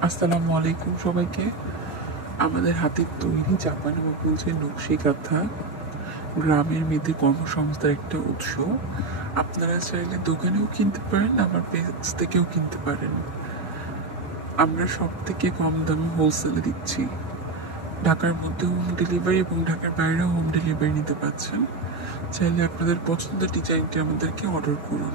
আসসালামু আলাইকুম সবাইকে। আমাদের হাতের তৈরি জাপানি মকুলচে নকশি কাঁথা গ্রামের মেয়েদের কর্মসংস্থার একটা উৎস। আপনারা চাইলে দোকানেও কিনতে পারেন, আমার পেজ থেকেও কিনতে পারেন। আমরা সব থেকে কম দামে হোলসেলে দিচ্ছি। ঢাকার মধ্যে হোম ডেলিভারি এবং ঢাকার বাইরেও হোম ডেলিভারি নিতে পারছেন। চাইলে আপনাদের পছন্দের ডিজাইনটি আমাদেরকে অর্ডার করুন।